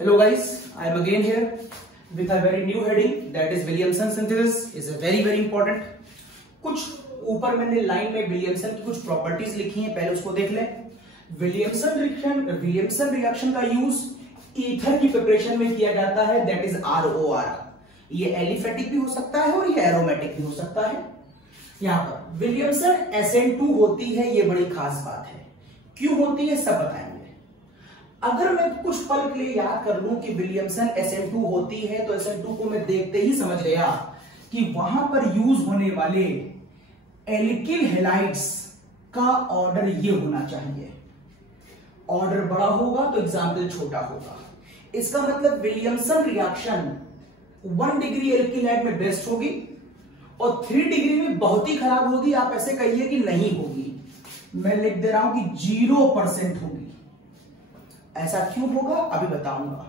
Hello guys, I am again here with a very new heading, that is Williamson synthesis is a very important. कुछ ऊपर मैंने line में Williamson की कुछ properties लिखी हैं, पहले उसको देख लें। विलियमसन रिएक्शन का यूज ईथर की प्रिपरेशन में किया जाता है, दैट इज ROR। ये एलिफेटिक भी हो सकता है और ये एरोमेटिक भी हो सकता है। यहां पर विलियमसन SN2 होती है, ये बड़ी खास बात है। क्यों होती है सब बताएंगे। अगर मैं कुछ पल के लिए याद कर लूं कि विलियमसन SN2 होती है, तो SN2 को मैं देखते ही समझ गया कि वहां पर यूज होने वाले एल्किल हैलाइड्स का ऑर्डर ये होना चाहिए। ऑर्डर बड़ा होगा तो एग्जाम्पल छोटा होगा। इसका मतलब Williamson reaction 1 degree alkyl halide में बेस्ट होगी और 3 डिग्री में बहुत ही खराब होगी। आप ऐसे कहिए कि नहीं होगी, मैं लिख दे रहा हूं कि 0% होगी। ऐसा क्यों होगा अभी बताऊंगा।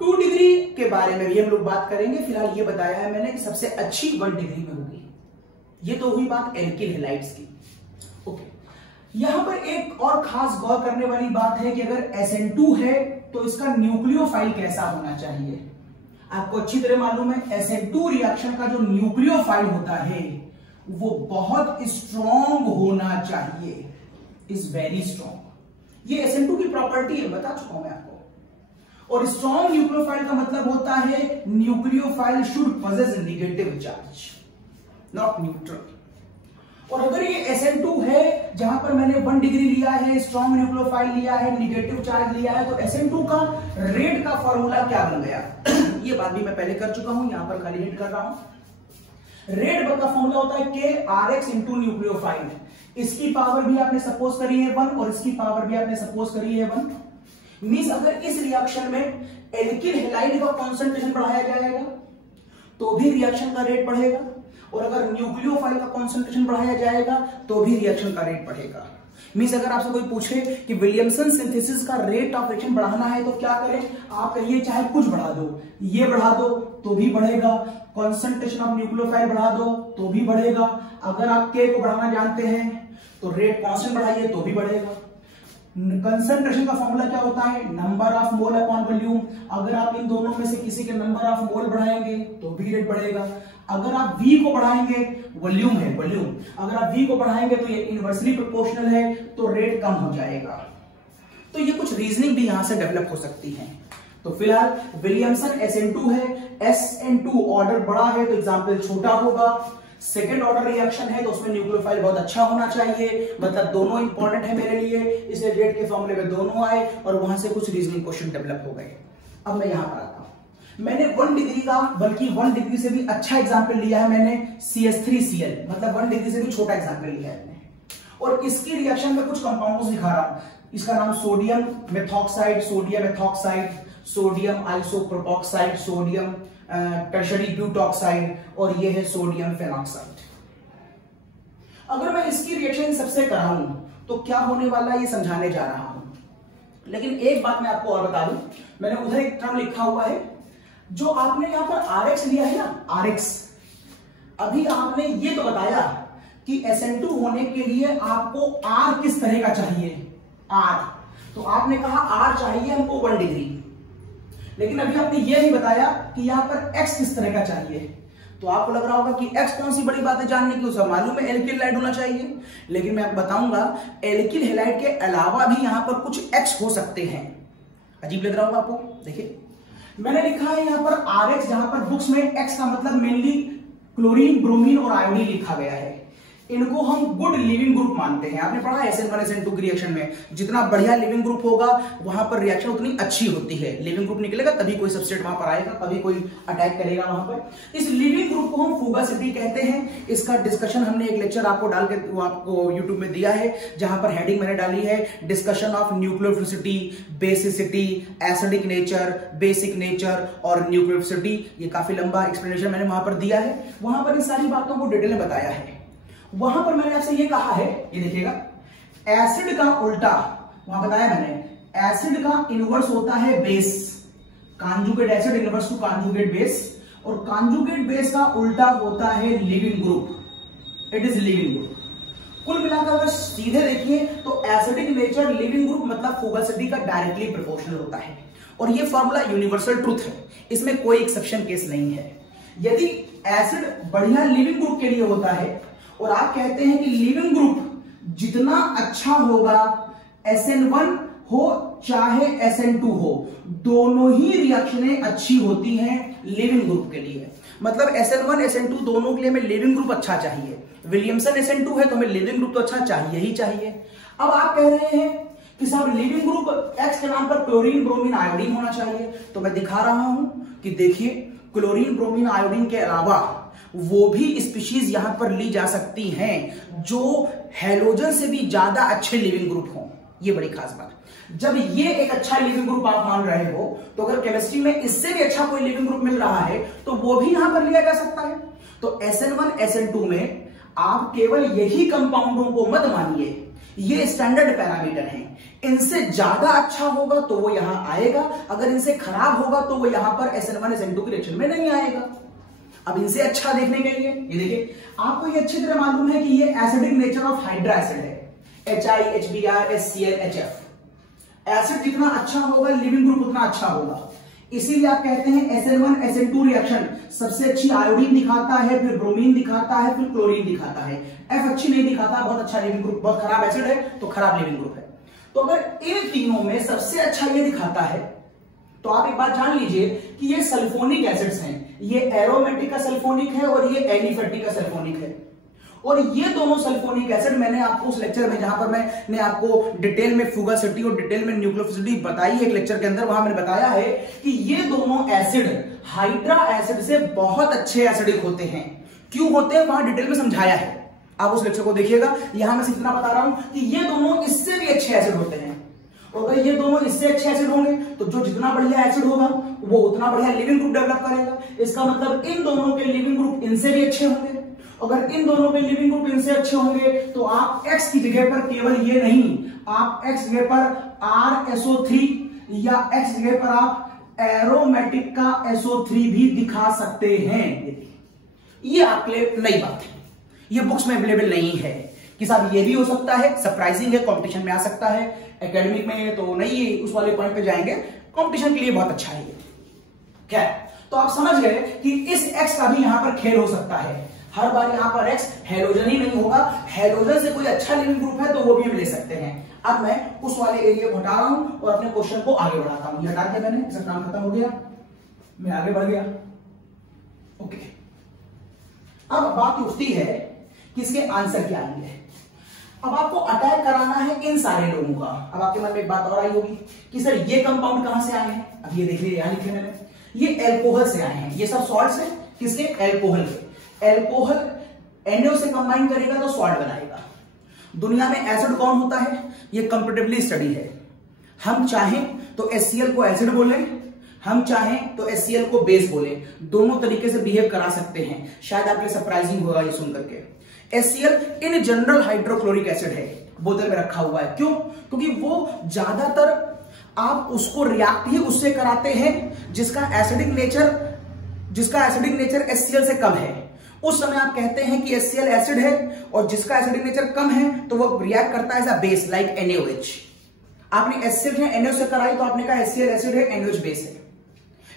2 डिग्री के बारे में भी हम लोग बात करेंगे। फिलहाल ये बताया है मैंने कि सबसे अच्छी 1 डिग्री में होगी। ये तो हुई बात एल्किल हैलाइड्स की। ओके, यहां पर एक और खास गौर करने वाली बात है कि अगर SN2 है तो इसका न्यूक्लियोफाइल कैसा होना चाहिए। आपको अच्छी तरह मालूम है SN2 रिएक्शन का जो न्यूक्लियोफाइल होता है वो बहुत स्ट्रॉन्ग होना चाहिए, इज वेरी स्ट्रॉन्ग। ये SN2 की प्रॉपर्टी है, बता चुका हूं मैं आपको। और स्ट्रॉन्ग न्यूक्लियोफाइल का मतलब होता है nucleophile should possesses negative charge, not neutral. और अगर ये SN2 है जहां पर मैंने 1 डिग्री लिया है, स्ट्रॉन्ग न्यूक्लियोफाइल लिया है, नेगेटिव चार्ज लिया है, तो SN2 का रेट का फॉर्मूला क्या बन गया ये बात भी मैं पहले कर चुका हूं, यहां पर खाली हिट कर रहा हूं। रेट का फॉर्मूला होता है KRX इंटू न्यूक्लियोफाइल। इसकी पावर भी आपने सपोज करी है 1 और इसकी पावर भी आपने सपोज करी है 1। मींस अगर इस रिएक्शन में एल्किल हैलाइड का कॉन्सेंट्रेशन बढ़ाया जाएगा तो भी रिएक्शन का रेट बढ़ेगा, और अगर न्यूक्लियोफाइल का कॉन्सेंट्रेशन बढ़ाया जाएगा तो भी रिएक्शन का रेट बढ़ेगा। मींस अगर आपसे कोई पूछे कि विलियमसन सिंथेसिस का रेट ऑफ रिएक्शन बढ़ाना है तो क्या करें, आप कहिए चाहे कुछ बढ़ा दो, ये बढ़ा दो तो भी बढ़ेगा, कॉन्सेंट्रेशन ऑफ न्यूक्लियोफाइल बढ़ा दो तो भी बढ़ेगा। अगर आप K को बढ़ाना जानते हैं तो रेट कांस्टेंट बढ़ाइए तो भी बढ़ेगा। कंसंट्रेशन का फॉर्मूला क्या होता है, number of mole upon volume. अगर आप इन दोनों में से किसी के नंबर ऑफ मोल बढ़ाएंगे तो भी रेट बढ़ेगा। अगर आप V को बढ़ाएंगे, वॉल्यूम है वॉल्यूम, अगर आप V को बढ़ाएंगे तो ये इनवर्सली प्रोपोर्शनल है तो रेट कम हो जाएगा। तो ये कुछ रीजनिंग भी यहां से डेवलप हो सकती है। तो फिलहाल विलियमसन SN2 है, SN2 ऑर्डर बड़ा है तो एग्जाम्पल छोटा होगा। सेकेंड ऑर्डर रिएक्शन है तो उसमें न्यूक्लियोफाइल बहुत अच्छा होना चाहिए, मतलब दोनों इंपॉर्टेंट है मेरे लिए, इसलिए रेट के फॉर्मूले में दोनों आए और वहां से कुछ रीजनिंग क्वेश्चन डेवलप हो गए। अब मैं यहां पर आता हूं। मैंने 1 डिग्री का, बल्कि 1 डिग्री से भी अच्छा एग्जाम्पल लिया है मैंने, CH3Cl, मतलब 1 डिग्री से भी छोटा एग्जाम्पल लिया है मैंने। और इसकी रिएक्शन में कुछ कंपाउंड्स दिखा रहा हूं। इसका नाम sodium methoxide, sodium ethoxide, sodium isopropoxide, sodium tertiary butoxide, और ये है सोडियम फेनॉक्साइड। अगर मैं इसकी रिएक्शन सबसे कराऊं तो क्या होने वाला है ये समझाने जा रहा हूं। लेकिन एक बात मैं आपको और बता दूं, मैंने उधर एक टर्म लिखा हुआ है, जो आपने यहां पर RX लिया है ना, RX, अभी आपने ये तो बताया कि SN2 होने के लिए आपको R किस तरह का चाहिए, R, तो आपने कहा R चाहिए हमको 1 डिग्री। लेकिन अभी आपने ये नहीं बताया कि यहां पर X किस तरह का चाहिए। तो आपको लग रहा होगा कि X कौन सी बड़ी बात है जानने की, उसे मालूम है एल्किल हैलाइड होना चाहिए। लेकिन मैं आपको बताऊंगा एल्किल हैलाइड के अलावा भी यहां पर कुछ X हो सकते हैं। अजीब लग रहा होगा आपको, देखिए मैंने लिखा है यहां पर RX, जहां पर बुक्स में X का मतलब मेनली क्लोरीन, ब्रोमीन और आयोडीन लिखा गया है। इनको हम गुड लिविंग ग्रुप मानते हैं। आपने पढ़ा SN1 SN2 की रिएक्शन में जितना बढ़िया लिविंग ग्रुप होगा वहां पर रिएक्शन उतनी अच्छी होती है। लिविंग ग्रुप निकलेगा तभी कोई सबस्ट्रेट वहां पर आएगा, तभी कोई अटैक करेगा वहां पर। इस लिविंग ग्रुप को हम फुगासिटी कहते हैं। इसका डिस्कशन हमने एक लेक्चर आपको डाल के आपको यूट्यूब में दिया है, जहां पर हेडिंग मैंने डाली है discussion of nucleophilicity, basicity, acidic nature, basic nature और न्यूक्लियोफिलिसिटी। ये काफी लंबा एक्सप्लेनेशन मैंने वहां पर दिया है, वहां पर इन सारी बातों को डिटेल में बताया है। वहां पर मैंने आपसे ये कहा है, ये देखिएगा, एसिड का उल्टा, वहां बताया मैंने, एसिड का इनवर्स होता है base, conjugate acid inverse two conjugate base, और कॉन्जुगेट बेस का उल्टा होता है leaving group, it is leaving group. कुल मिलाकर अगर सीधे देखिए तो एसिडिक नेचर लिविंग ग्रुप मतलब फुगासिटी का डायरेक्टली प्रोपोर्शनल होता है और ये फॉर्मूला यूनिवर्सल ट्रूथ है, इसमें कोई एक्सेप्शन केस नहीं है। यदि एसिड बढ़िया लिविंग ग्रुप के लिए होता है और आप कहते हैं कि लिविंग ग्रुप जितना अच्छा होगा SN1 हो चाहे SN2 हो, दोनों ही रिएक्शनें अच्छी होती हैं लिविंग ग्रुप के लिए। मतलब SN1 SN2 दोनों के लिए हमें लिविंग ग्रुप अच्छा चाहिए। विलियमसन SN2 है तो हमें लिविंग ग्रुप तो अच्छा चाहिए ही चाहिए। अब आप कह रहे हैं कि साहब लिविंग ग्रुप X के नाम पर क्लोरीन ब्रोमीन आयोडीन होना चाहिए, तो मैं दिखा रहा हूं कि देखिए क्लोरीन ब्रोमीन आयोडीन के अलावा वो भी स्पीशीज यहां पर ली जा सकती हैं जो हैलोजन से भी ज्यादा अच्छे लिविंग ग्रुप हों। ये बड़ी खास बात। जब ये एक अच्छा लिविंग ग्रुप आप मान रहे हो तो अगर केमिस्ट्री में इससे भी अच्छा कोई लिविंग ग्रुप मिल रहा है तो वो भी यहां पर लिया जा सकता है। तो SN1 SN2 में आप केवल यही कंपाउंडों को मत मानिए, ये स्टैंडर्ड पैरामीटर हैं। इनसे ज्यादा अच्छा होगा तो वो यहां आएगा, अगर इनसे खराब होगा तो वो यहां पर SN1 SN2 के रिएक्शन में नहीं आएगा। अब इनसे अच्छा देखने के लिए ये देखिए, आपको ये अच्छी तरह मालूम है कि ये acidic nature of hydra acid है, HI HBr HCl HF। Acid जितना अच्छा होगा लिविंग ग्रुप उतना अच्छा होगा, इसीलिए आप कहते हैं SN1 SN2 रिएक्शन सबसे अच्छी आयोडीन दिखाता है, फिर ब्रोमीन दिखाता है, फिर क्लोरीन दिखाता है। F अच्छी नहीं दिखाता, बहुत अच्छा लिविंग ग्रुप, बहुत खराब एसिड है तो खराब लिविंग ग्रुप है। तो अगर इन तीनों में सबसे अच्छा ये दिखाता है तो आप एक बात जान लीजिए कि ये सल्फोनिक एसिड्स हैं, ये एरोमेटिक का सल्फोनिक है और ये एलिफेटिक का सल्फोनिक है। और ये दोनों सल्फोनिक एसिड मैंने आपको उस लेक्चर में जहां पर मैंने आपको डिटेल में फुगासिटी और डिटेल में न्यूक्लियोफिलिटी बताई है एक लेक्चर के अंदर, वहां मैंने बताया है कि ये दोनों एसिड हाइड्रा एसिड से बहुत अच्छे एसिडिक होते हैं। क्यों होते हैं वहां डिटेल में समझाया है, आप उस लेक्चर को देखिएगा। यहां मैं सिर्फ इतना बता रहा हूं कि ये दोनों इससे भी अच्छे एसिड होते हैं। और अगर ये दोनों इससे अच्छे एसिड होंगे तो जो जितना बढ़िया एसिड होगा वो उतना बढ़िया लिविंग ग्रुप डेवलप करेगा। इसका मतलब इन दोनों के लिविंग ग्रुप इनसे भी अच्छे होंगे। अगर इन दोनों के लिविंग ग्रुप इनसे अच्छे होंगे तो आप X की जगह पर केवल ये नहीं, आप X जगह पर RSO3 या X जगह पर आप एरोमेटिक का SO3 भी दिखा सकते हैं। ये आपके लिए नई बात है, ये बुक्स में अवेलेबल नहीं है कि साहब ये भी हो सकता है, सरप्राइजिंग है, कंपटीशन में आ सकता है। एकेडमिक में तो नहीं उस वाले पॉइंट पे जाएंगे, कंपटीशन के लिए बहुत अच्छा है। क्या तो आप समझ गए कि इस X का भी यहां पर खेल हो सकता है। हर बार यहां पर X हेलोजन ही नहीं होगा, हेलोजन से कोई अच्छा लिविंग ग्रुप है तो वो भी हम ले सकते हैं। अब मैं उस वाले एरिया को हटा रहा हूं और अपने क्वेश्चन को आगे बढ़ाता हूं। ये हटा दिया मैंने, इसका काम खत्म हो गया, मैं आगे बढ़ गया। ओके, अब बात उठती है कि इसके आंसर क्या आएंगे। अब आपको अटैक कराना है इन सारे लोगों का। अब आपके मन में एक बात और आई होगी कि सर ये कंपाउंड कहां से आए हैं। अब ये देखिए यहां लिखे मैंने, ये एल्कोहल से आए हैं। ये सब सॉल्ट्स हैं, किसके? एल्कोहल के। एल्कोहल NO से कंबाइन करेगा तो सॉल्ट बनाएगा। दुनिया में एसिड कौन होता है, ये कंपैरेटिवली स्टडी है। हम चाहें तो HCl को एसिड बोले, हम चाहें तो HCl को बेस बोले, दोनों तरीके से बिहेव करा सकते हैं। शायद आपके सरप्राइजिंग होगा ये सुन करके। HCl in general hydrochloric acid है, बोतल में रखा हुआ है। क्यों? क्योंकि वो ज्यादातर आप उसको रिएक्ट ही उससे कराते हैं जिसका एसिडिक नेचर HCl से कम है। उस समय आप कहते हैं कि HCl एसिड है और जिसका एसिडिक नेचर कम है तो वो रिएक्ट करता है as a base like NaOH। आपने HCl है NaOH से कराई तो आपने कहा HCl एसिड है, NaOH बेस है।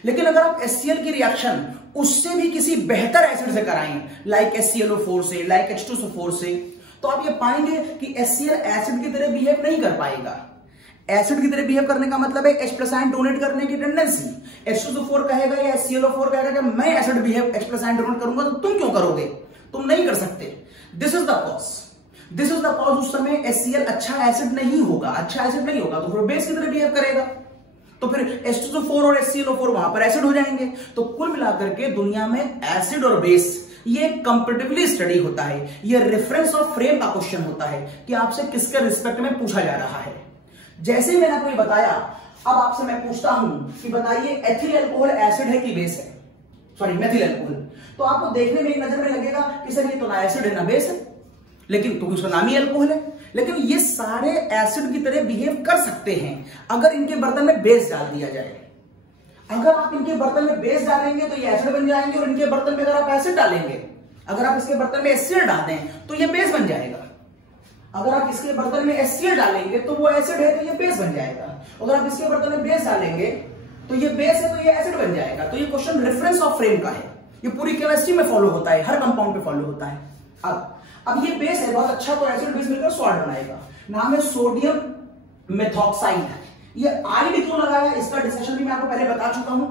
लेकिन अगर आप HCl की रिएक्शन उससे भी किसी बेहतर एसिड से कराएं लाइक HClO4 से, लाइक H2SO4 से, तो आप ये पाएंगे कि HCl एसिड की तरह बिहेव नहीं कर पाएगा। एसिड की तरह बिहेव करने का मतलब है H+ आयन डोनेट करने की टेंडेंसी। H2SO4 कहेगा या HClO4 कहेगा कि मैं acid behave H+ ion donate करूंगा, तो तुम क्यों करोगे? तुम नहीं कर सकते। This is the cause. उस समय HCl अच्छा एसिड नहीं होगा, तो फिर बेस की तरह बिहेव करेगा, तो फिर H2SO4 और HClO4 वहां पर एसिड हो जाएंगे। तो कुल मिलाकर के दुनिया में एसिड और बेस ये कंपैरेटिवली स्टडी होता है। ये रेफरेंस ऑफ फ्रेम का क्वेश्चन होता है कि आपसे किसके रिस्पेक्ट में पूछा जा रहा है। जैसे मैंने आपको बताया, अब आपसे मैं पूछता हूं कि बताइए एथिल अल्कोहल एसिड है कि बेस है? Sorry, methyl alcohol. तो आपको देखने में एक नजर में लगेगा कि सर ये तो ना एसिड है ना बेस है, लेकिन क्योंकि उसका नाम ही अल्कोहल है। लेकिन ये सारे एसिड की तरह बिहेव कर सकते हैं अगर इनके बर्तन में बेस डाल दिया जाए। अगर आप इनके बर्तन में बेस डालेंगे तो ये एसिड बन जाएंगे, और इनके बर्तन में अगर आप एसिड डालेंगे, अगर आप इसके बर्तन में एसिड डाल दें तो ये बेस बन जाएगा। अगर आप इसके बर्तन में HCl डालेंगे तो वो एसिड है तो ये बेस बन जाएगा, अगर आप इसके बर्तन में बेस डालेंगे तो ये बेस है तो ये एसिड बन जाएगा। तो ये क्वेश्चन रेफरेंस ऑफ फ्रेम का है, ये पूरी केमिस्ट्री में फॉलो होता है, हर कंपाउंड पे फॉलो होता है। अब ये बेस है बहुत अच्छा, तो एसिड बेस मिलकर सॉल्ट बनाएगा। नाम है सोडियम मेथॉक्साइड। ये आइड क्यों लगाया इसका डिस्कशन भी मैं आपको पहले बता चुका हूं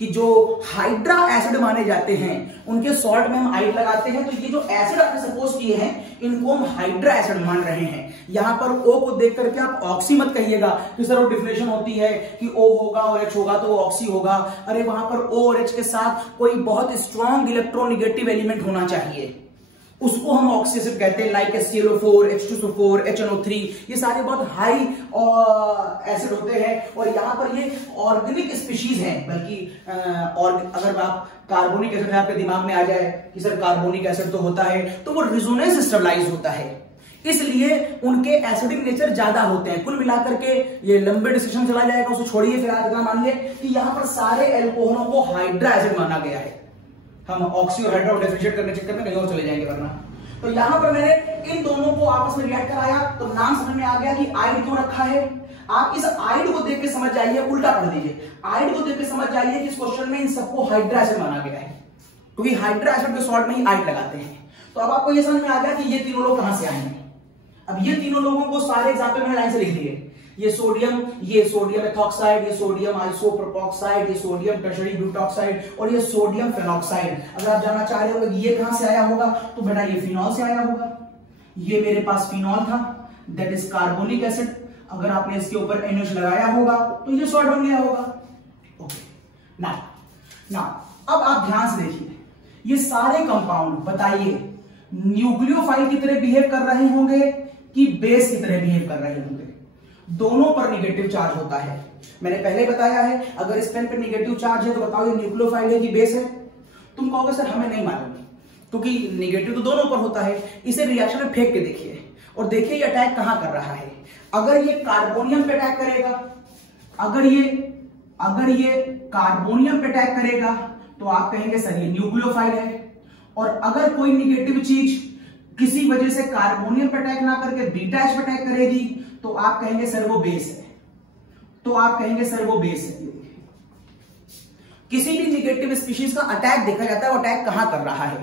कि जो हाइड्रा एसिड माने जाते हैं उनके सॉल्ट में हम आइड लगाते हैं। तो ये जो एसिड आपने सपोज किए हैं इनको हम हाइड्रा एसिड मान रहे हैं। यहां पर O को देख करके आप ऑक्सी मत कहिएगा कि सर वो डिफिनेशन होती है कि O होगा और H होगा तो वो ऑक्सी होगा। अरे वहां पर O और H के साथ कोई बहुत स्ट्रॉन्ग इलेक्ट्रोनिगेटिव एलिमेंट होना चाहिए, उसको हम ऑक्सी एसिड कहते हैं, लाइक HClO4, H2SO4, HNO3। ये सारे बहुत हाई एसिड होते हैं और यहाँ पर ये ऑर्गेनिक स्पीशीज हैं। बल्कि और अगर आप कार्बोनिक एसिड आपके दिमाग में आ जाए कि सर कार्बोनिक एसिड तो होता है, तो वो रेजोनेंस स्टेबलाइज होता है, इसलिए उनके एसिडिक नेचर ज्यादा होते हैं। कुल मिलाकर के ये लंबे डिस्कशन चला जाएगा, उसको छोड़िए। फिर इतना मानिए कि यहाँ पर सारे एल्कोहलों को हाइड्रा एसिड माना गया है। हम ऑक्सी और हाइड्रा डिफरेंशिएट करने चक्कर में कहीं और चले जाएंगे वरना। तो यहां पर मैंने इन दोनों को आपस में रिएक्ट कराया तो नाम समझ में आ गया कि आइड क्यों रखा है। आप इस आइड को देख के समझ जाइए, उल्टा पढ़ दीजिए, आइड को देख के समझ जाइए कि इस क्वेश्चन में इन सबको हाइड्रा एसिड माना गया है, क्योंकि हाइड्रा एसिड के सॉल्ट में ही आइड लगाते हैं। तो अब आपको ये समझ में आ गया कि ये तीनों लोग कहां से आए हैं। अब ये तीनों लोगों को सारे एग्जाम्पल मैंने लाइन से लिख दिए। ये सोडियम एथॉक्साइड, ये सोडियम आइसोप्रोपॉक्साइड, ये सोडियम टर्शरी ब्यूटॉक्साइड और ये सोडियम फेनॉक्साइड। अगर आप जानना चाह रहे हो कि ये कहां से आया होगा तो बेटा ये फिनॉल से आया होगा। ये मेरे पास फिनॉल था, दैट इज कार्बोनिक एसिड। अगर आपने इसके ऊपर NH लगाया होगा तो ये सॉल्ट बन गया होगा। ओके, नाउ अब आप ध्यान से देखिए, ये सारे कंपाउंड बताइए न्यूक्लियोफाइल की तरह बिहेव कर रहे होंगे कि बेस की तरह बिहेव कर रहे होंगे। दोनों पर निगेटिव चार्ज होता है। मैंने पहले बताया है अगर इस पेन पर निगेटिव चार्ज है तो बताओ ये न्यूक्लियोफाइल है कि बेस है। तुम कहोगे सर हमें नहीं मालूम, क्योंकि निगेटिव तो दोनों पर होता है। इसे रिएक्शन में फेंक के देखिए और देखिए ये अटैक कहां कर रहा है। अगर ये कार्बोनियम पे अटैक करेगा, अगर ये कार्बोनियम पे अटैक करेगा तो आप कहेंगे सर ये न्यूक्लियोफाइल है। और अगर कोई निगेटिव चीज किसी वजह से कार्बोनियम पे अटैक ना करके बीटा H पे अटैक करेगी तो आप कहेंगे सर वो बेस है, किसी भी निगेटिव स्पीशीज का अटैक देखा जाता है, वो अटैक कहां कर रहा है,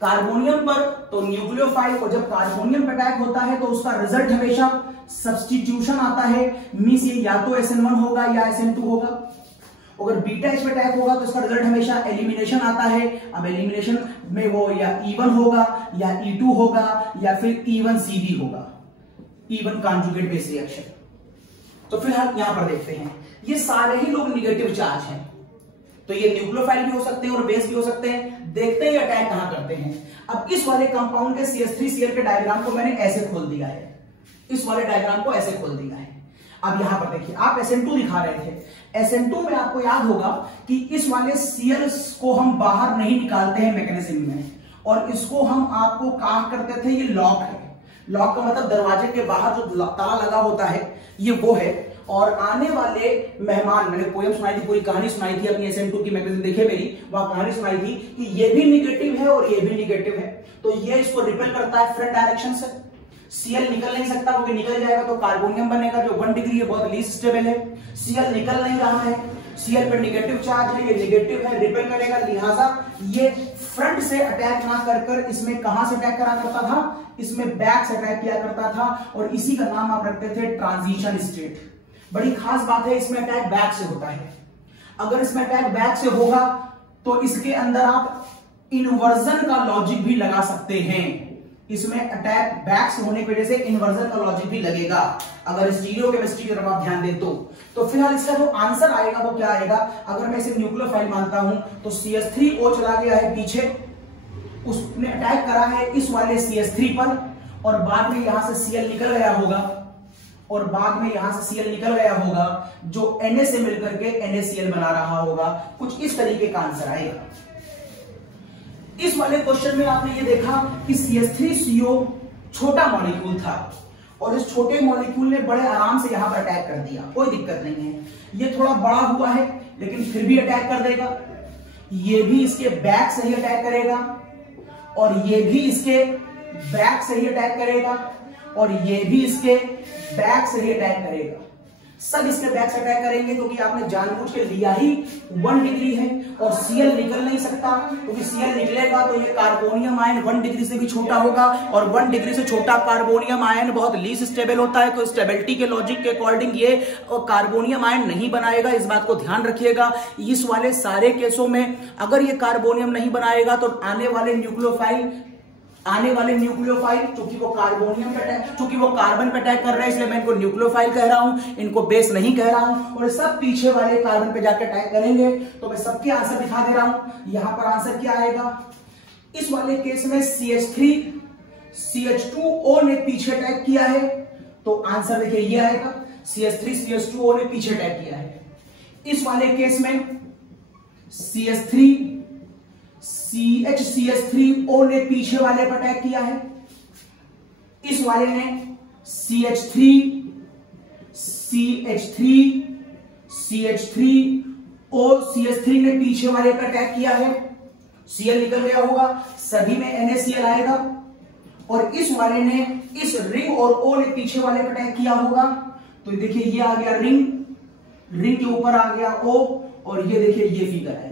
कार्बोनियम पर तो न्यूक्लियोफाइल। और जब कार्बोनियम पर अटैक होता है तो उसका रिजल्ट हमेशा सब्स्टिट्यूशन आता है, मींस ये या तो SN1 होगा या SN2 होगा। अगर बीटा H पे अटैक होगा तो इसका रिजल्ट हमेशा एलिमिनेशन आता है। अब एलिमिनेशन में वो या E1 होगा या E2 होगा या फिर E1CB होगा, E1 कॉन्जुगेट बेस रिएक्शन। तो फिर हम यहां पर देखते हैं ये सारे ही लोग निगेटिव चार्ज हैं, तो ये न्यूक्लियोफाइल भी हो सकते हैं और बेस भी हो सकते हैं। देखते हैं ये अटैक कहां करते हैं। अब इस वाले कंपाउंड के CH3Cl के डायग्राम को मैंने ऐसे खोल दिया है, इस वाले डायग्राम को ऐसे खोल दिया है। अब यहां पर देखिए आप SN2 दिखा रहे थे, SN2 में आपको याद होगा कि इस वाले Cl को हम बाहर नहीं निकालते हैं मैकेनिज्म में, और इसको हम आपको कहा करते थे ये लॉक है। लॉक का मतलब दरवाजे के बाहर जो ताला लगा होता है ये वो है। और आने वाले मेहमान, मैंने पोयम सुनाई थी, पूरी कहानी सुनाई थी अपनी SN2 की मैगजीन देखिए मेरी, वहां कहानी सुनाई थी कि ये भी निगेटिव है और ये भी निगेटिव है, तो ये इसको रिपेल करता है फ्रंट डायरेक्शन से। Cl निकल नहीं सकता क्योंकि निकल जाएगा तो कार्बोनियम बनेगा जो 1 डिग्री है, बहुत लीस्ट स्टेबल है। Cl निकल नहीं रहा है, Cl पर निगेटिव चार्ज है, ये निगेटिव है, रिपेल करेगा, लिहाजा ये फ्रंट से अटैक ना कर इसमें कहां से अटैक करा करता था, इसमें बैक से अटैक किया करता था, और इसी का नाम आप रखते थे ट्रांजिशन स्टेट। बड़ी खास बात है, इसमें अटैक बैक से होता है। अगर इसमें अटैक बैक से होगा तो इसके अंदर आप इन्वर्जन का लॉजिक भी लगा सकते हैं। इसमें अटैक बैक से होने की वजह से इन्वर्जन का लॉजिक भी लगेगा, अगर स्टीरियो केमिस्ट्री की तरफ आप ध्यान दें तो फिलहाल इसका जो आंसर आएगा वो क्या आएगा। अगर मैं इसे न्यूक्लियोफाइल मानता हूं तो CH3O चला गया है पीछे, उसने अटैक करा है इस वाले CH3 पर, और बाद में यहां से Cl निकल गया होगा, और बाद में यहां से Cl निकल गया होगा जो Na से मिलकर के NaCl बना रहा होगा। कुछ इस तरीके का आंसर आएगा। इस वाले क्वेश्चन में आपने ये देखा कि CH3CO छोटा मॉलिक्यूल था और इस छोटे मॉलिक्यूल ने बड़े आराम से यहां पर अटैक कर दिया, कोई दिक्कत नहीं है। ये थोड़ा बड़ा हुआ है लेकिन फिर भी अटैक कर देगा, ये भी इसके बैक से ही अटैक करेगा और ये भी इसके बैक से ही अटैक करेगा, और ये भी इसके बैक से ही अटैक करेगा। सब इसके बैक से अटैक करेंगे क्योंकि आपने जानबूझ के लिया ही 1 डिग्री है और Cl निकल नहीं सकता, क्योंकि Cl निकलेगा तो ये कार्बोनियम आयन 1 डिग्री से भी छोटा होगा और 1 डिग्री से छोटा कार्बोनियम आयन बहुत लीस्ट स्टेबल होता है, तो स्टेबिलिटी के लॉजिक के अकॉर्डिंग ये कार्बोनियम आयन नहीं बनाएगा। इस बात को ध्यान रखिएगा। इस वाले सारे केसों में अगर ये कार्बोनियम नहीं बनाएगा तो आने वाले न्यूक्लियोफाइल चूंकि वो कार्बोनियम पे अटैक, चूंकि वो कार्बन पे अटैक कर रहे हैं इसलिए मैं इनको न्यूक्लियोफाइल कह रहा हूं, इनको बेस नहीं कह रहा हूं, और सब पीछे वाले कार्बन पे जाकर अटैक करेंगे। तो मैं सबके आंसर दिखा दे रहा हूं। यहां पर आंसर क्या आएगा? इस वाले केस में CH3 CH2O ने पीछे अटैक किया है, तो आंसर देखिए ये आएगा, CH3 CH2O ने पीछे अटैक किया है। इस वाले केस में CH3 CH3O ने पीछे वाले पर अटैक किया है। इस वाले ने CH3 ने पीछे वाले पर अटैक किया है। Cl निकल गया होगा, सभी में NaCl आएगा। और इस वाले ने इस रिंग और O ने पीछे वाले पर अटैक किया होगा, तो देखिए ये आ गया रिंग के ऊपर आ गया O, और ये देखिए ये फिगर है।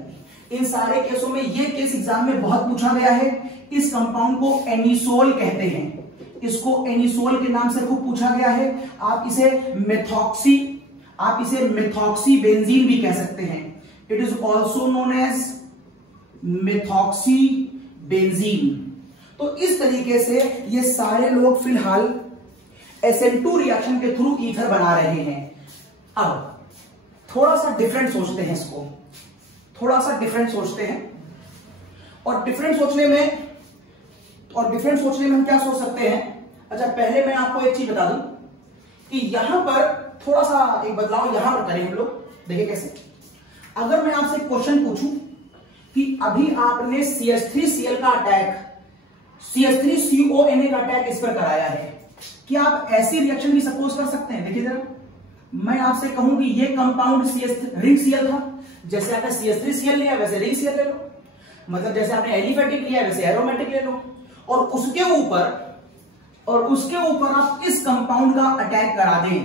इन सारे केसों में ये केस एग्जाम में बहुत पूछा गया है। इस कंपाउंड को एनिसोल कहते हैं, इसको एनिसोल के नाम से खूब पूछा गया है। आप इसे मेथॉक्सी बेंजीन भी कह सकते हैं। It is also known as methoxy benzene. तो इस तरीके से ये सारे लोग फिलहाल SN2 रिएक्शन के थ्रू ईथर बना रहे हैं। अब थोड़ा सा डिफरेंट सोचते हैं इसको, और डिफरेंट सोचने में हम क्या सोच सकते हैं। अच्छा, पहले मैं आपको एक चीज बता दूं कि यहां पर थोड़ा सा एक बदलाव यहां पर करें हम लोग। देखिए कैसे, अगर मैं आपसे क्वेश्चन पूछूं कि अभी आपने CH3Cl का अटैक, CH3CONa का अटैक इस पर कराया है, क्या आप ऐसी रिएक्शन भी सपोज कर सकते हैं? देखिए जरा, मैं आपसे कहूं कि ये कंपाउंड रिंग Cl था, जैसे आपने CH3Cl लिया वैसे रिंग Cl ले लो, मतलब जैसे आपने एलिफेटिक लिया वैसे एरोमेटिक ले लो, और उसके ऊपर आप इस कंपाउंड का अटैक करा दें,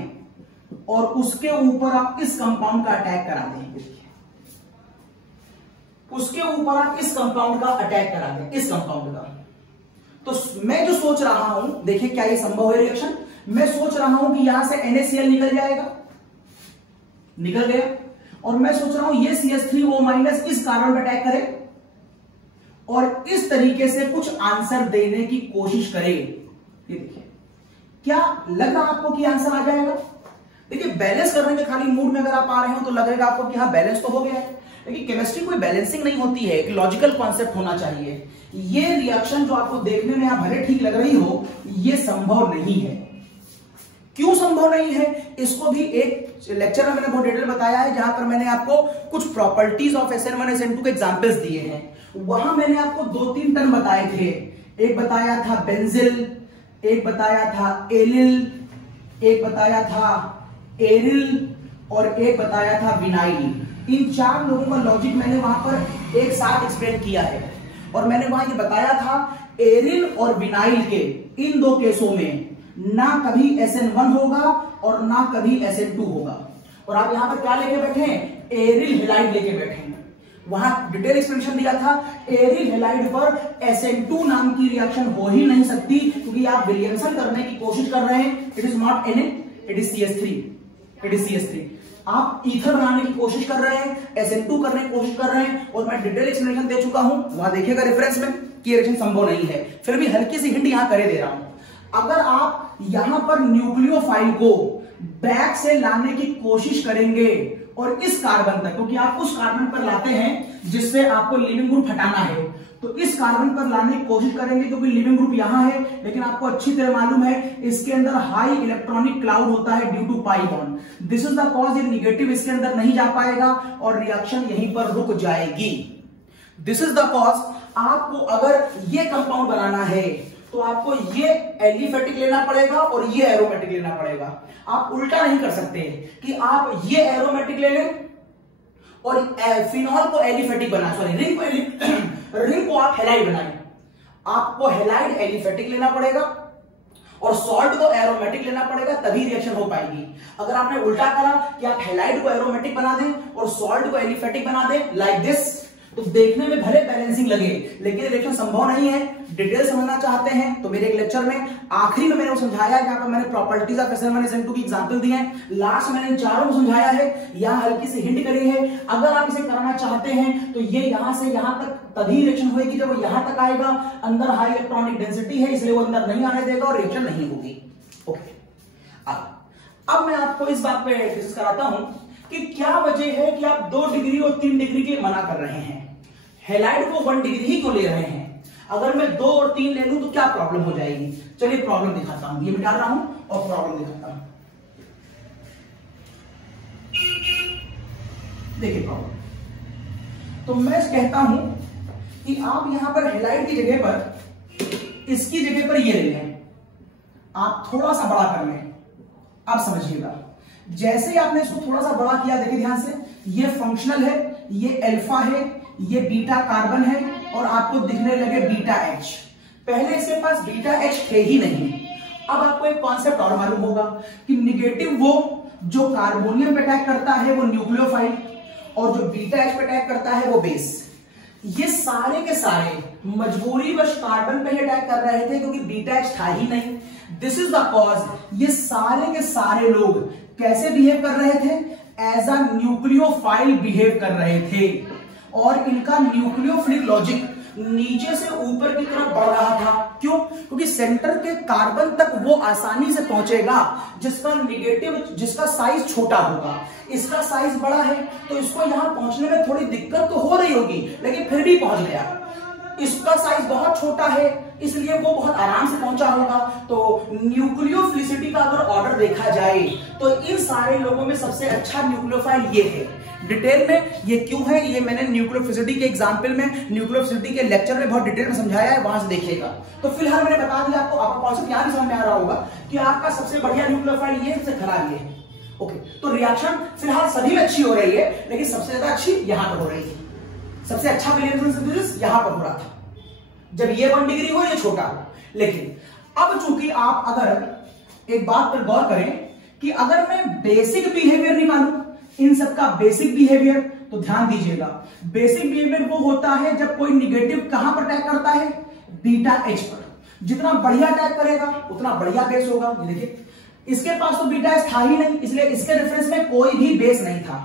इस कंपाउंड का। तो मैं जो सोच रहा हूं, देखिए क्या ये संभव है रिएक्शन? मैं सोच रहा हूं कि यहां से NaCl निकल जाएगा, निकल गया, और मैं सोच रहा हूं ये CH3O- इस कार्बन पर अटैक करे और इस तरीके से कुछ आंसर देने की कोशिश करे। ये देखिए, क्या लग रहा आपको कि आंसर आ जाएगा? देखिए, बैलेंस करने के खाली मूड में अगर आप आ रहे हो तो लगेगा आपको कि हाँ बैलेंस तो हो गया है, लेकिन केमिस्ट्री कोई बैलेंसिंग नहीं होती है, एक लॉजिकल कॉन्सेप्ट होना चाहिए। ये रिएक्शन जो आपको देखने में भले ठीक लग रही हो, ये संभव नहीं है। क्यों संभव नहीं है? इसको भी एक लेक्चर में मैंने बहुत डिटेल बताया है, जहां पर मैंने आपको कुछ प्रॉपर्टीज ऑफ SN1 SN2 के एग्जांपल्स दिए हैं। वहां मैंने आपको 2-3 टर्म बताए थे। एक बताया था बेंजिल, एक बताया था एलिल, एक बताया था एरिल, और एक बताया था विनाइल। इन 4 लोगों का लॉजिक मैंने वहां पर एक साथ एक्सप्लेन किया है, और मैंने वहां ये बताया था एरिल और विनाइल के इन 2 केसों में ना कभी SN1 होगा और ना कभी SN2 होगा। और आप यहां पर क्या लेके बैठे हैं? एरिल हेलाइड लेके बैठे हैं। वहां डिटेल एक्सप्लेनेशन दिया था, एरिल हेलाइड पर SN2 नाम की रिएक्शन हो ही नहीं सकती, क्योंकि आप विलियमसन करने की कोशिश कर रहे हैं। It is not Na, it is CH3। आप ईथर बनाने की कोशिश कर रहे हैं, SN2 करने की कोशिश कर रहे हैं, और मैं डिटेल एक्सप्लेनेशन दे चुका हूं, वहां देखिएगा रेफरेंस में कि रिएक्शन संभव नहीं है। फिर भी हल्की सी हिंट यहां करे दे रहा हूं। अगर आप यहां पर न्यूक्लियोफाइल को बैक से लाने की कोशिश करेंगे और इस कार्बन तक, क्योंकि आप उस कार्बन पर लाते हैं जिससे आपको लिविंग ग्रुप हटाना है, तो इस कार्बन पर लाने की कोशिश करेंगे, क्योंकि लिविंग ग्रुप यहां है, लेकिन आपको अच्छी तरह मालूम है इसके अंदर हाई इलेक्ट्रॉनिक क्लाउड होता है due to pi bond. This is the cause, ये निगेटिव इसके अंदर नहीं जा पाएगा और रिएक्शन यहीं पर रुक जाएगी। This is the cause. आपको अगर ये कंपाउंड बनाना है तो आपको ये एलिफेटिक लेना पड़ेगा और ये एरोमेटिक लेना पड़ेगा। आप उल्टा नहीं कर सकते कि आप ये एरोमेटिक ले लें और फिनॉल को एलिफेटिक बना, सॉरी रिंग को आप हेलाइड बनाइए। आपको हेलाइड एलिफेटिक लेना पड़ेगा और सॉल्ट को एरोमेटिक लेना पड़ेगा तभी रिएक्शन हो पाएगी। अगर आपने उल्टा करा कि आप हैलाइड को एरोमेटिक बना दें और सॉल्ट को एलिफेटिक बना दें लाइक दिस, तो देखने में भले बैलेंसिंग लगे लेकिन रिएक्शन संभव नहीं है। डिटेल समझना चाहते हैं तो मेरे एक लेक्चर में आखिरी में मैंने वो समझाया, यहाँ पर मैंने प्रॉपर्टीज ऑफ SN1 SN2 की एग्जांपल दी है, लास्ट मैंने इन चारों को समझाया है, यहाँ हल्की सी हिंट करी है। अगर आप इसे करना चाहते हैं तो ये यहां से यहां तक तभी रिएक्शन होगी जब वो यहां तक आएगा। अंदर हाई इलेक्ट्रॉनिक डेंसिटी है इसलिए वो अंदर नहीं आने देगा और रिएक्शन नहीं होगी। ओके, अब मैं आपको इस बात पे डिस्कस कराता हूं कि क्या वजह है कि आप 2 डिग्री और 3 डिग्री के मना कर रहे हैं, हैलाइड को 1 डिग्री ही क्यों ले रहे हैं। अगर मैं 2 और 3 ले लूं तो क्या प्रॉब्लम हो जाएगी। चलिए प्रॉब्लम दिखाता हूं, ये मिटा रहा हूं और प्रॉब्लम दिखाता हूं। देखिए प्रॉब्लम, तो मैं कहता हूं कि आप यहां पर हैलाइड की जगह पर इसकी जगह पर ये ले लें, आप थोड़ा सा बड़ा कर लें। आप समझिएगा, जैसे ही आपने इसको थोड़ा सा बड़ा किया, देखिए ध्यान से, ये फंक्शनल है, ये अल्फा है, ये बीटा कार्बन है और आपको दिखने लगे बीटा एच। पहले इसके पास बीटा एच थे ही नहीं। अब आपको एक कॉन्सेप्ट और मालूम होगा कि निगेटिव वो जो कार्बोनियम पे अटैक करता है वो न्यूक्लियोफाइल और जो बीटा एच पे अटैक करता है वो बेस। ये सारे के सारे मजबूरीवश कार्बन पे अटैक कर रहे थे क्योंकि बीटा एच था ही नहीं। दिस इज द कॉज ये सारे के सारे लोग कैसे बिहेव कर रहे थे, एज अ न्यूक्लियोफाइल बिहेव कर रहे थे और इनका न्यूक्लियोफिलिक लॉजिक नीचे से ऊपर की तरफ बढ़ रहा था। क्यों? क्योंकि सेंटर के कार्बन तक वो आसानी से पहुंचेगा जिसका निगेटिव, जिसका साइज छोटा होगा। इसका साइज बड़ा है तो इसको यहां पहुंचने में थोड़ी दिक्कत तो हो रही होगी लेकिन फिर भी पहुंच गया। इसका साइज बहुत छोटा है इसलिए वो बहुत आराम से पहुंचा होगा। तो न्यूक्लियोफिलिसिटी का अगर ऑर्डर देखा जाए तो इन सारे लोगों में सबसे अच्छा न्यूक्लियोफाइल ये है। डिटेल में ये क्यों है ये मैंने न्यूक्लियोफिलिसिटी के एग्जांपल में, न्यूक्लियोफिलिसिटी के लेक्चर में बहुत डिटेल में समझाया है, वहां से देखिएगा। तो फिलहाल मैंने बता दिया आपको, आपका कॉन्सेप्ट यहां समझ में आ रहा होगा कि आपका सबसे बढ़िया न्यूक्लियोफाइल ये, सबसे खराब ये है। ओके, तो रिएक्शन फिलहाल सभी में अच्छी हो रही है लेकिन सबसे ज्यादा अच्छी यहां पर हो रही है। सबसे अच्छा विलियमसन सिंथेसिस यहां पर हो रहा था जब ये 1 डिग्री हो, ये छोटा हो। लेकिन अब चूंकि आप अगर एक बात पर गौर करें कि अगर मैं बेसिक बिहेवियर निकालूं, इन सबका बेसिक बिहेवियर, तो ध्यान दीजिएगा बेसिक बिहेवियर वो होता है जब कोई निगेटिव कहां पर अटैक करता है, बीटा एच पर। जितना बढ़िया अटैक करेगा उतना बढ़िया बेस होगा। ये देखिए इसके पास तो बीटा एच था ही नहीं इसलिए इसके रेफरेंस में कोई भी बेस नहीं था।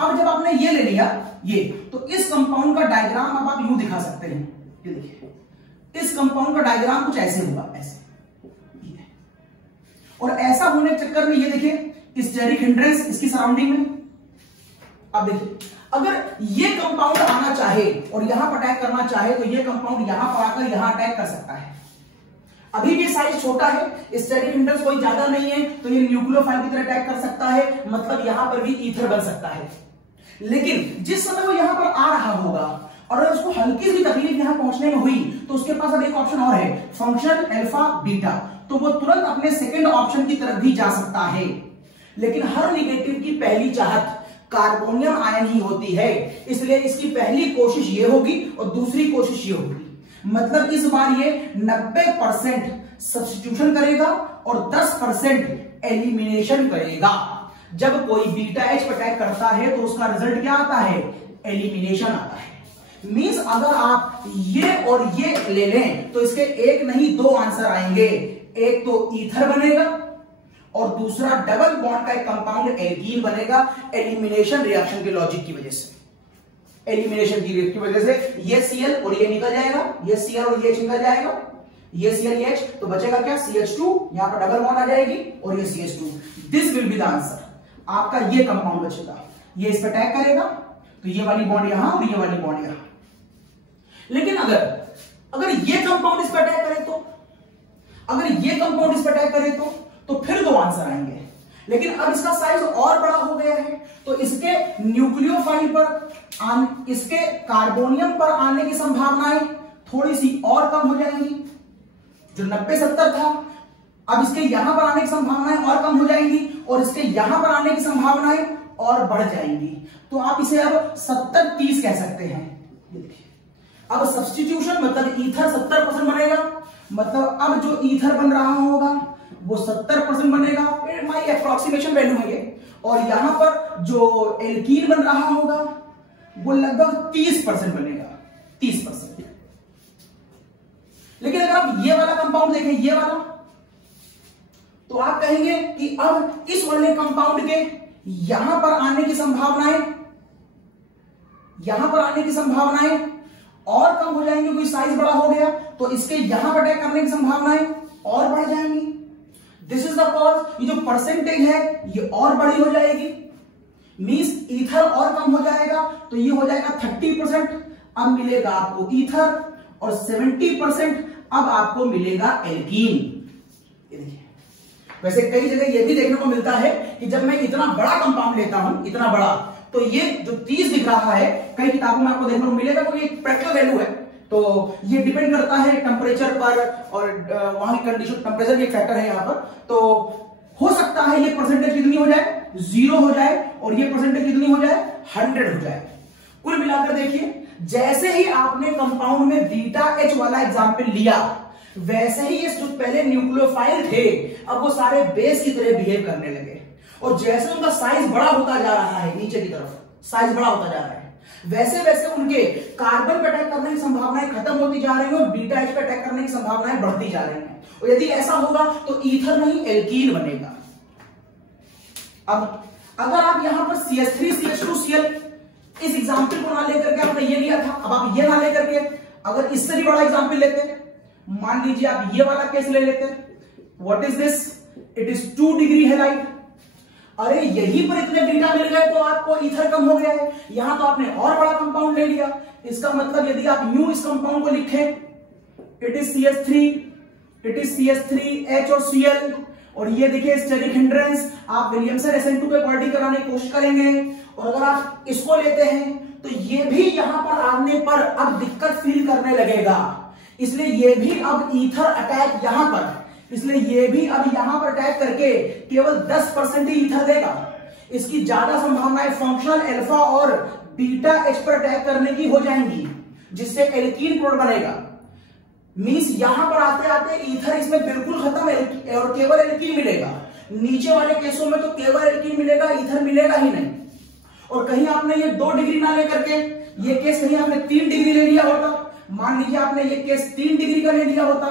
अब जब आपने ये ले लिया ये, तो इस कंपाउंड का डायग्राम अब आप यूं दिखा सकते हैं। ये देखिए इस कंपाउंड का डायग्राम कुछ ऐसे होगा, ऐसे। और ऐसा होने के चक्कर में ये देखिए स्टेरिक हिंड्रेंस इसकी सराउंडिंग में। अब देखिए अगर ये कंपाउंड आना चाहे और यहां पर अटैक करना चाहे तो ये कंपाउंड यहां पर आकर यहां अटैक कर सकता है। अभी भी साइज छोटा है, स्टेरिक हिंड्रेंस कोई ज्यादा नहीं है तो ये न्यूक्लियोफाइल की तरह अटैक कर सकता है, मतलब यहां पर भी ईथर बन सकता है। लेकिन जिस समय वो यहां पर आ रहा होगा और अगर उसको हल्की सी तकलीफ यहां पहुंचने में हुई तो उसके पास अब एक ऑप्शन और है, फंक्शन अल्फा बीटा, तो वो तुरंत अपने सेकंड ऑप्शन की तरफ भी जा सकता है। लेकिन हर निगेटिव की पहली चाहत कार्बोनियम आयन ही होती है, इसलिए इसकी पहली कोशिश ये होगी और दूसरी कोशिश ये होगी। मतलब इस बार ये 90% सब्स्टिट्यूशन करेगा और 10% एलिमिनेशन करेगा। जब कोई बीटा एच पर अटैक करता है तो उसका रिजल्ट क्या आता है, एलिमिनेशन आता है। मींस अगर आप ये और ये ले लें तो इसके एक नहीं 2 आंसर आएंगे। एक तो ईथर बनेगा और दूसरा डबल बॉन्ड का एक कंपाउंड एल्कीन बनेगा, एलिमिनेशन रिएक्शन के लॉजिक की वजह से। एलिमिनेशन की वजह से ये Cl और ये निकल जाएगा, ये Cl और ये H निकल जाएगा, ये Cl ये H, तो बचेगा क्या, CH2, यहां पर डबल बॉन्ड आ जाएगी और ये CH2। This will be the answer. आपका ये कंपाउंड बचेगा, ये इस पर अटैक करेगा तो ये वाली बॉन्ड यहां और ये वाली बॉन्ड यहां। लेकिन अगर ये कंपाउंड इस पर अटैक करे तो, अगर ये कंपाउंड इस पर अटैक करे तो फिर 2 आंसर आएंगे। लेकिन अब इसका साइज और बड़ा हो गया है तो इसके न्यूक्लियोफाइल पर इसके कार्बोनियम पर आने की संभावनाएं थोड़ी सी और कम हो जाएंगी। जो 90-70 था अब इसके यहां पर आने की संभावनाएं और कम हो जाएंगी और इसके यहां पर आने की संभावनाएं और बढ़ जाएंगी। तो आप इसे अब 70-30 कह सकते हैं। देखिए अब सब्स्टिट्यूशन मतलब ईथर 70% बनेगा, मतलब अब जो ईथर बन रहा होगा वो 70% बनेगा, माई अप्रोक्सीमेशन वैल्यू है ये। और यहां पर जो एल्कीन बन रहा होगा वो लगभग 30% बनेगा, 30%। लेकिन अगर आप ये वाला कंपाउंड देखें, ये वाला, तो आप कहेंगे कि अब इस वाले कंपाउंड के यहां पर आने की संभावनाएं और कम हो जाएंगी, क्योंकि साइज बड़ा हो गया, तो इसके यहां पर अटैक करने की संभावनाएं और बढ़ जाएंगी। दिस इज द कॉज, ये जो परसेंटेज है ये और बड़ी हो जाएगी, मींस ईथर और कम हो जाएगा, तो ये हो जाएगा 30%। अब मिलेगा आपको ईथर और 70% अब आपको मिलेगा एल्कीन। वैसे कई जगह ये भी देखने को मिलता है कि जब मैं इतना बड़ा कंपाउंड लेता हूं, इतना बड़ा, तो ये जो 30 दिख रहा है, कई किताबों में आपको देखने को मिलेगा, तो ये प्रैक्टिकल वैल्यू है, तो ये डिपेंड करता है टेम्परेचर पर और वहां की कंडीशन, टेम्परेचर भी एक फैक्टर है यहां पर। तो हो सकता है ये परसेंटेज कितनी हो जाए, 0 हो जाए, और ये परसेंटेज कितनी हो जाए, 100 हो जाए। कुल मिलाकर देखिए, जैसे ही आपने कंपाउंड में बीटा एच वाला एग्जाम्पल लिया, वैसे ही ये जो पहले न्यूक्लियोफाइल थे अब वो सारे बेस की तरह बिहेव करने लगे, और जैसे उनका साइज बड़ा होता जा रहा है, नीचे की तरफ साइज बड़ा होता जा रहा है, वैसे वैसे उनके कार्बन पे अटैक करने की संभावनाएं खत्म होती जा रही है और बीटा एच पे अटैक करने की संभावनाएं बढ़ती जा रही हैं। और यदि ऐसा होगा तो ईथर नहीं एल्कीन बनेगा। अब अगर आप यहां पर CH3 CH2 Cl इस एग्जाम्पल को ना लेकर के आपने ये लिया था, अब आप ये ना लेकर के अगर इससे भी बड़ा एग्जाम्पल लेते, मान लीजिए आप ये वाला केस ले लेते, what is this, it is 2 degree halide. अरे यहीं पर इतने बीटा मिल गए तो आपको ईथर कम हो गया है, यहां तो आपने और बड़ा कंपाउंड ले लिया। इसका मतलब यदि आप यूं इस कंपाउंड को लिखें, इट इज CH3H और Cl, और ये देखिए स्टेरिक हिंड्रेंस, आप विलियमसन SN2 पे क्वालिटी कराने की कोशिश करेंगे। और अगर आप इसको लेते हैं तो ये भी यहां पर आने पर अब दिक्कत फील करने लगेगा, इसलिए ये भी अब ईथर अटैक यहां पर, इसलिए ये भी अब यहां पर अटैक करके केवल 10% ही ईथर देगा। इसकी ज्यादा संभावनाएं फंक्शनल अल्फा और बीटा एच पर अटैक करने की हो जाएंगी, जिससे एल्कीन प्रोडक्ट बनेगा। मींस यहां पर आते आते ईथर इसमें बिल्कुल खत्म है और केवल एल्कीन मिलेगा। नीचे वाले केसों में तो केवल एल्कीन मिलेगा, ईथर मिलेगा ही नहीं। और कहीं आपने ये 2 डिग्री ना लेकर के ये केस कहीं आपने 3 डिग्री ले लिया होता, मान लीजिए आपने ये केस 3 डिग्री का ले लिया होता,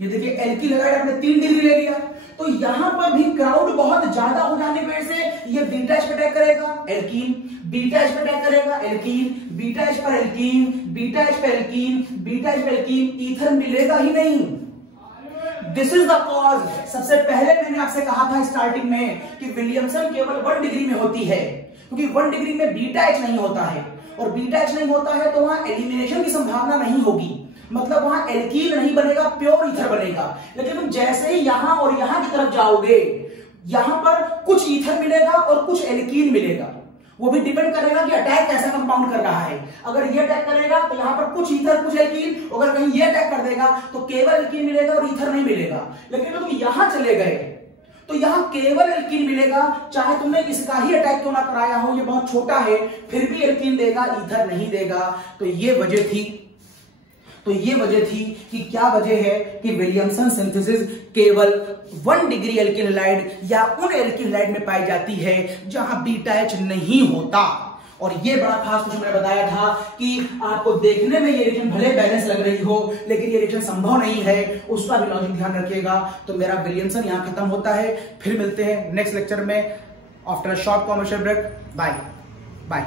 ये देखिए एल्कीन लगाया आपने 3 डिग्री ले लिया, तो यहां पर भी क्राउड बहुत ज्यादा हो जाने की वजह से ये बीटा एच पे अटैक करेगा, एल्कीन, बीटा एच पे अटैक करेगा, एल्कीन, बीटा एच पर एल्कीन, बीटा एच पे एल्कीन, बीटा एच पे एल्कीन, ईथर मिलेगा ही नहीं। This is the cause. सबसे पहले मैंने आपसे कहा था स्टार्टिंग में कि विलियमसन केवल 1 डिग्री में होती है, क्योंकि 1 डिग्री में बीटा एच नहीं होता है, और बीटा एच नहीं होता है तो वहां एलिमिनेशन की संभावना नहीं होगी, मतलब वहां एल्कीन नहीं बनेगा, प्योर ईथर बनेगा। लेकिन तुम जैसे ही यहां और यहां की तरफ जाओगे, यहां पर कुछ ईथर मिलेगा और कुछ एल्कीन मिलेगा। वो भी डिपेंड करेगा कि अटैक कैसा कंपाउंड कर रहा है। अगर ये अटैक करेगा तो यहां पर कुछ ईथर कुछ एल्कीन, अगर कहीं ये अटैक कर देगा तो केवल एल्कीन मिलेगा और ईथर नहीं मिलेगा। लेकिन तुम यहां चले गए तो यहां केवल एल्कीन मिलेगा, चाहे तुमने इसका ही अटैक क्यों ना कराया हो, ये बहुत छोटा है, फिर भी एल्कीन देगा, ईथर नहीं देगा। तो ये वजह थी कि क्या वजह है कि विलियमसन सिंथेसिस केवल 1 डिग्री एल्किल हैलाइड या उन एल्किल हैलाइड में पाई जाती है जहां बीटा एच नहीं होता। और ये बड़ा खास कुछ मैंने बताया था कि आपको देखने में ये रिएक्शन भले बैलेंस लग रही हो, लेकिन ये रिएक्शन संभव नहीं है, उसका भी लॉजिक ध्यान रखिएगा। तो मेरा विलियमसन यहां खत्म होता है, फिर मिलते हैं नेक्स्ट लेक्चर में after a short commercial break. Bye bye.